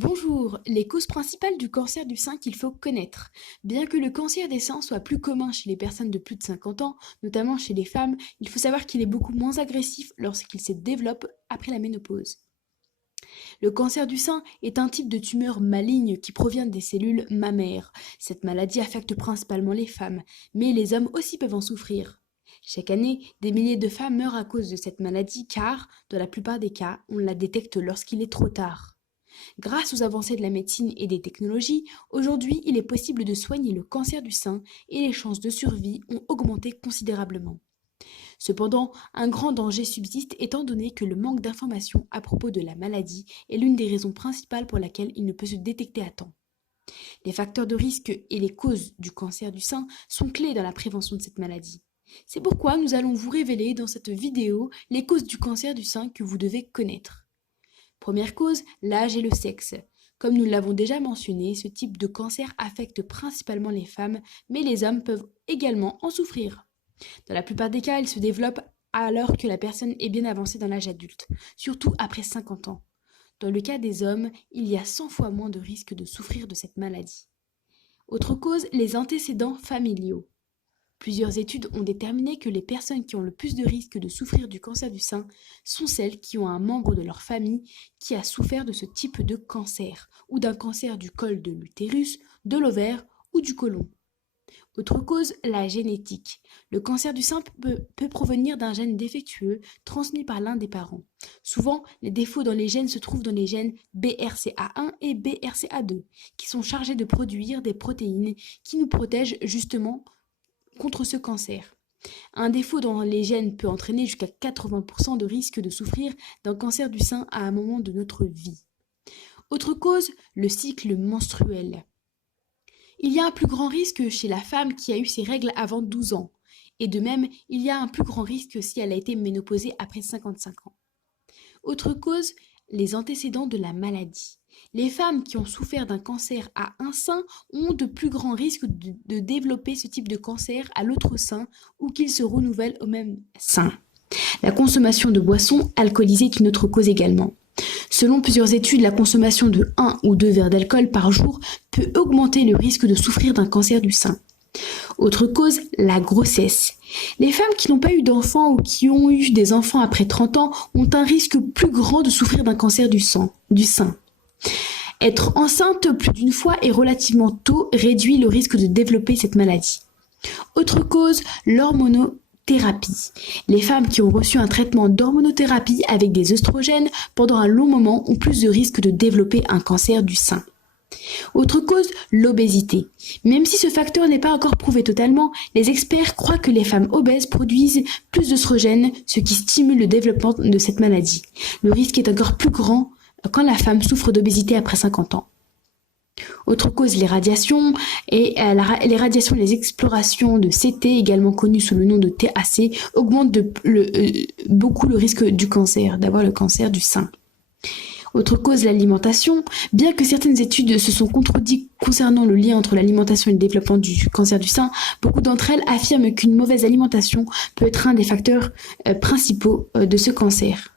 Bonjour, les causes principales du cancer du sein qu'il faut connaître. Bien que le cancer des seins soit plus commun chez les personnes de plus de 50 ans, notamment chez les femmes, il faut savoir qu'il est beaucoup moins agressif lorsqu'il se développe après la ménopause. Le cancer du sein est un type de tumeur maligne qui provient des cellules mammaires. Cette maladie affecte principalement les femmes, mais les hommes aussi peuvent en souffrir. Chaque année, des milliers de femmes meurent à cause de cette maladie car, dans la plupart des cas, on la détecte lorsqu'il est trop tard. Grâce aux avancées de la médecine et des technologies, aujourd'hui il est possible de soigner le cancer du sein et les chances de survie ont augmenté considérablement. Cependant, un grand danger subsiste étant donné que le manque d'informations à propos de la maladie est l'une des raisons principales pour laquelle il ne peut se détecter à temps. Les facteurs de risque et les causes du cancer du sein sont clés dans la prévention de cette maladie. C'est pourquoi nous allons vous révéler dans cette vidéo les causes du cancer du sein que vous devez connaître. Première cause, l'âge et le sexe. Comme nous l'avons déjà mentionné, ce type de cancer affecte principalement les femmes, mais les hommes peuvent également en souffrir. Dans la plupart des cas, il se développe alors que la personne est bien avancée dans l'âge adulte, surtout après 50 ans. Dans le cas des hommes, il y a 100 fois moins de risques de souffrir de cette maladie. Autre cause, les antécédents familiaux. Plusieurs études ont déterminé que les personnes qui ont le plus de risques de souffrir du cancer du sein sont celles qui ont un membre de leur famille qui a souffert de ce type de cancer, ou d'un cancer du col de l'utérus, de l'ovaire ou du côlon. Autre cause, la génétique. Le cancer du sein peut provenir d'un gène défectueux transmis par l'un des parents. Souvent, les défauts dans les gènes se trouvent dans les gènes BRCA1 et BRCA2, qui sont chargés de produire des protéines qui nous protègent justement contre ce cancer. Un défaut dans les gènes peut entraîner jusqu'à 80% de risque de souffrir d'un cancer du sein à un moment de notre vie. Autre cause, le cycle menstruel. Il y a un plus grand risque chez la femme qui a eu ses règles avant 12 ans. Et de même, il y a un plus grand risque si elle a été ménopausée après 55 ans. Autre cause, les antécédents de la maladie. Les femmes qui ont souffert d'un cancer à un sein ont de plus grands risques de développer ce type de cancer à l'autre sein ou qu'il se renouvelle au même sein. La consommation de boissons alcoolisées est une autre cause également. Selon plusieurs études, la consommation de 1 ou 2 verres d'alcool par jour peut augmenter le risque de souffrir d'un cancer du sein. Autre cause, la grossesse. Les femmes qui n'ont pas eu d'enfants ou qui ont eu des enfants après 30 ans ont un risque plus grand de souffrir d'un cancer du sein. Être enceinte plus d'une fois et relativement tôt réduit le risque de développer cette maladie. Autre cause, l'hormonothérapie. Les femmes qui ont reçu un traitement d'hormonothérapie avec des œstrogènes pendant un long moment ont plus de risques de développer un cancer du sein. Autre cause, l'obésité. Même si ce facteur n'est pas encore prouvé totalement, les experts croient que les femmes obèses produisent plus d'œstrogènes, ce qui stimule le développement de cette maladie. Le risque est encore plus grand quand la femme souffre d'obésité après 50 ans. Autre cause, les radiations et les radiations et les explorations de CT, également connues sous le nom de THC, augmentent beaucoup le risque du cancer, d'avoir le cancer du sein. Autre cause, l'alimentation. Bien que certaines études se sont contredites concernant le lien entre l'alimentation et le développement du cancer du sein, beaucoup d'entre elles affirment qu'une mauvaise alimentation peut être un des facteurs principaux de ce cancer.